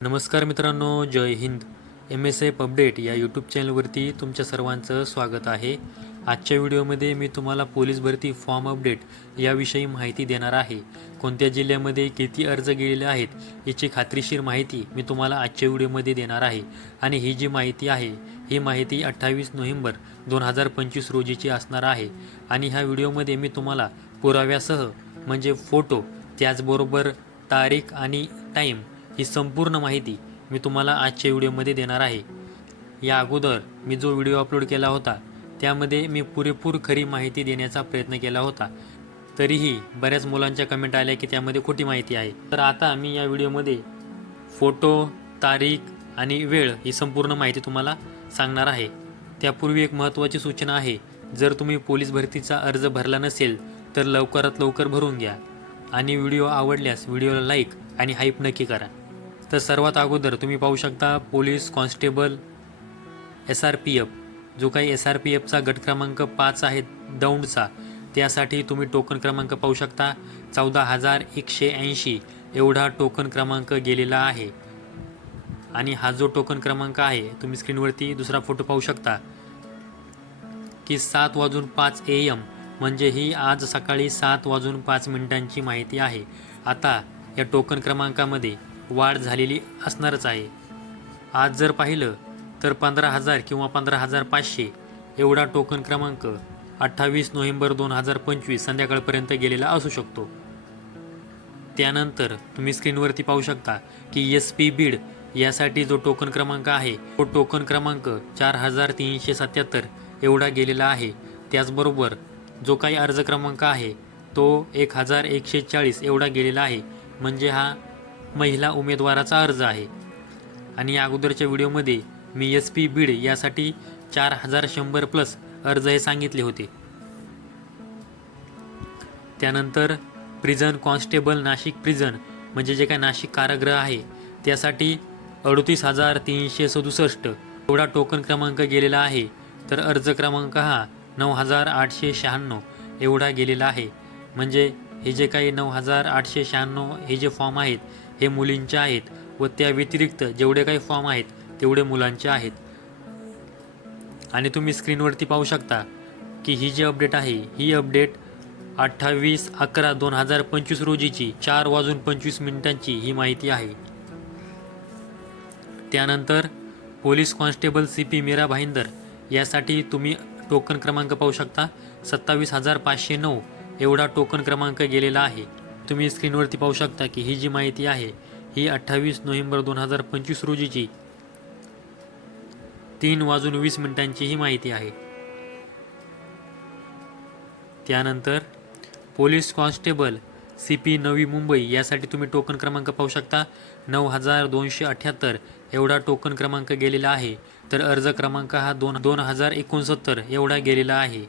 नमस्कार मित्रांनो, जय Hind. MSF update या यूट्यूब चॅनलवरती तुमच्या सर्वांचं स्वागत आहे. आजच्या व्हिडिओमध्ये मी तुम्हाला पोलीस भरती फॉर्म अपडेट याविषयी माहिती देणार आहे. कोणत्या जिल्ह्यामध्ये किती अर्ज गेलेले आहेत याची खात्रीशीर माहिती मी तुम्हाला आजच्या व्हिडिओमध्ये देणार आहे. आणि ही जी माहिती आहे ही माहिती 28 नोव्हेंबर 2025 रोजीची असणार आहे. आणि ह्या व्हिडिओमध्ये मी तुम्हाला पुराव्यासह म्हणजे फोटो, त्याचबरोबर तारीख आणि टाईम ही संपूर्ण माहिती मी तुम्हाला आजच्या व्हिडिओमध्ये देणार आहे. या अगोदर मी जो व्हिडिओ अपलोड केला होता त्यामध्ये मी पुरेपूर खरी माहिती देण्याचा प्रयत्न केला होता. तरीही बऱ्याच मुलांच्या कमेंट आल्या की त्यामध्ये खोटी माहिती आहे. तर आता मी या व्हिडिओमध्ये फोटो, तारीख आणि वेळ ही संपूर्ण माहिती तुम्हाला सांगणार आहे. त्यापूर्वी एक महत्त्वाची सूचना आहे. जर तुम्ही पोलीस भरतीचा अर्ज भरला नसेल तर लवकरात लवकर भरून घ्या. आणि व्हिडिओ आवडल्यास व्हिडिओला लाईक आणि हाईप नक्की करा. तर सर्वात अगोदर तुम्ही पाहू शकता पोलीस कॉन्स्टेबल SRPF, जो काही SRPFचा गट क्रमांक 5 आहे दौंडचा, त्यासाठी तुम्ही टोकन क्रमांक पाहू शकता 14,180 एवढा टोकन क्रमांक गेलेला आहे. आणि हा जो टोकन क्रमांक आहे तुम्ही स्क्रीनवरती दुसरा फोटो पाहू शकता की 7:05 AM म्हणजे ही आज सकाळी 7:05 माहिती आहे. आता या टोकन क्रमांकामध्ये वाढ झालेली असणारच आहे. आज जर पाहिलं तर 15,000 किंवा 15,500 एवढा टोकन क्रमांक 28 नोव्हेंबर 2025 संध्याकाळपर्यंत गेलेला असू शकतो. त्यानंतर तुम्ही स्क्रीनवरती पाहू शकता की SP बीड यासाठी जो टोकन क्रमांक आहे तो टोकन क्रमांक 4,377 एवढा गेलेला आहे. त्याचबरोबर जो काही अर्ज क्रमांक आहे तो 1,140 एवढा गेलेला आहे, म्हणजे हा महिला उमेदवाराचा अर्ज आहे. आणि या अगोदरच्या व्हिडिओमध्ये मी SP बीड यासाठी 4,100 प्लस अर्ज हे सांगितले होते. त्यानंतर प्रिझन कॉन्स्टेबल नाशिक प्रिझन म्हणजे जे काय नाशिक कारागृह आहे त्यासाठी 38,367 एवढा टोकन क्रमांक गेलेला आहे. तर अर्ज क्रमांक हा 9,896 एवढा गेलेला आहे. म्हणजे हे जे काही 9,896 हे जे फॉर्म आहेत हे मुलींचे आहेत व त्या व्यतिरिक्त जेवढे काही फॉर्म आहेत तेवढे मुलांचे आहेत. आणि तुम्ही स्क्रीनवरती पाहू शकता की ही जी अपडेट आहे ही अपडेट 28/11/2025 रोजीची 4:25 ही माहिती आहे. त्यानंतर police constable CP Mira Bhayandar यासाठी तुम्ही टोकन क्रमांक पाहू शकता 27,509 एवढा टोकन क्रमांक गेलेला आहे. तुम्ही स्क्रीनवरती पाहू शकता की ही जी माहिती आहे ही 28 नोव्हेंबर 2025 रोजीची 3:20 ही माहिती आहे. त्यानंतर police constable CP Navi Mumbai यासाठी तुम्ही टोकन क्रमांक पाहू शकता 9,278 एवढा टोकन क्रमांक गेलेला आहे. तर अर्ज क्रमांक हा 2,069 एवढा गेलेला आहे.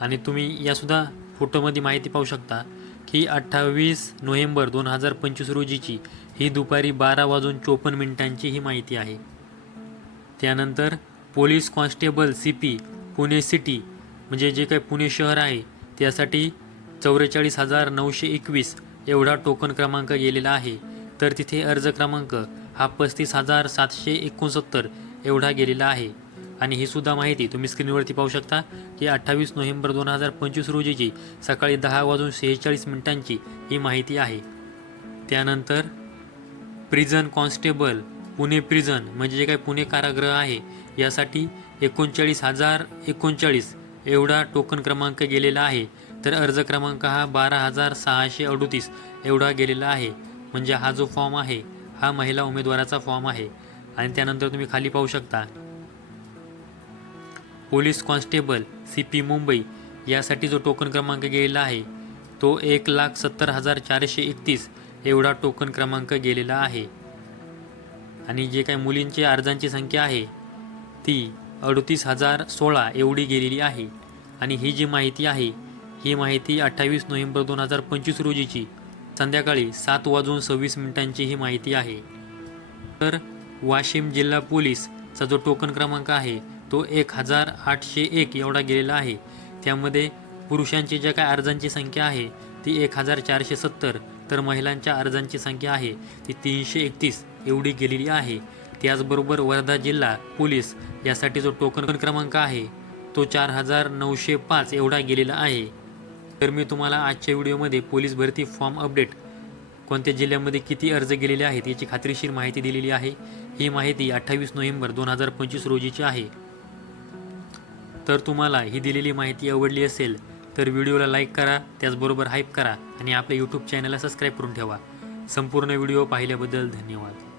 आणि तुम्ही यासुद्धा फोटोमध्ये माहिती पाहू शकता की 28 नोव्हेंबर 2025 रोजीची ही दुपारी 12:54 ही माहिती आहे. त्यानंतर police constable CP Pune city म्हणजे जे काही पुणे शहर आहे त्यासाठी 44,921 एवढा टोकन क्रमांक गेलेला आहे. तर तिथे अर्ज क्रमांक हा 35,769 एवढा गेलेला आहे. आणि ही सुद्धा माहिती तुम्ही स्क्रीनवरती पाहू शकता की 28 नोव्हेंबर 2025 रोजीची सकाळी 10:46 ही माहिती आहे. त्यानंतर प्रिझन कॉन्स्टेबल पुणे प्रिझन म्हणजे जे काही पुणे कारागृह आहे यासाठी 39,039 एवढा टोकन क्रमांक गेलेला आहे. तर अर्ज क्रमांक हा 12,638 एवढा गेलेला आहे. म्हणजे हा जो फॉर्म आहे हा महिला उमेदवाराचा फॉर्म आहे. आणि त्यानंतर तुम्ही खाली पाहू शकता पोलीस कॉन्स्टेबल CP मुंबई यासाठी जो टोकन क्रमांक गेलेला आहे तो 1,70,431 एवढा टोकन क्रमांक गेलेला आहे. आणि जे काही मुलींच्या अर्जांची संख्या आहे ती 38,016 एवढी गेलेली आहे. आणि ही जी माहिती आहे ही माहिती 28 नोव्हेंबर 2025 रोजीची संध्याकाळी 7:26 ही माहिती आहे. तर वाशिम जिल्हा पोलीसचा जो टोकन क्रमांक आहे तो 1,801 एवढा गेलेला आहे. त्यामध्ये पुरुषांची ज्या काय अर्जांची संख्या आहे ती 1,470 तर महिलांच्या अर्जांची संख्या आहे ती 331 एवढी गेलेली आहे. त्याचबरोबर वर्धा जिल्हा पोलीस यासाठी जो टोकन क्रमांक आहे तो 4905 एवढा गेलेला आहे. तर मी तुम्हाला आजच्या व्हिडिओमध्ये पोलीस भरती फॉर्म अपडेट कोणत्या जिल्ह्यामध्ये किती अर्ज गेलेले आहेत याची खात्रीशीर माहिती दिलेली आहे. ही माहिती 28 नोव्हेंबर 2025 रोजीची आहे. तर तुम्हाला ही दिलेली माहिती आवडली असेल तर व्हिडिओला लाईक करा, त्याचबरोबर हाईप करा आणि आपल्या यूट्यूब चॅनलला सबस्क्राईब करून ठेवा. संपूर्ण व्हिडिओ पाहिल्याबद्दल धन्यवाद.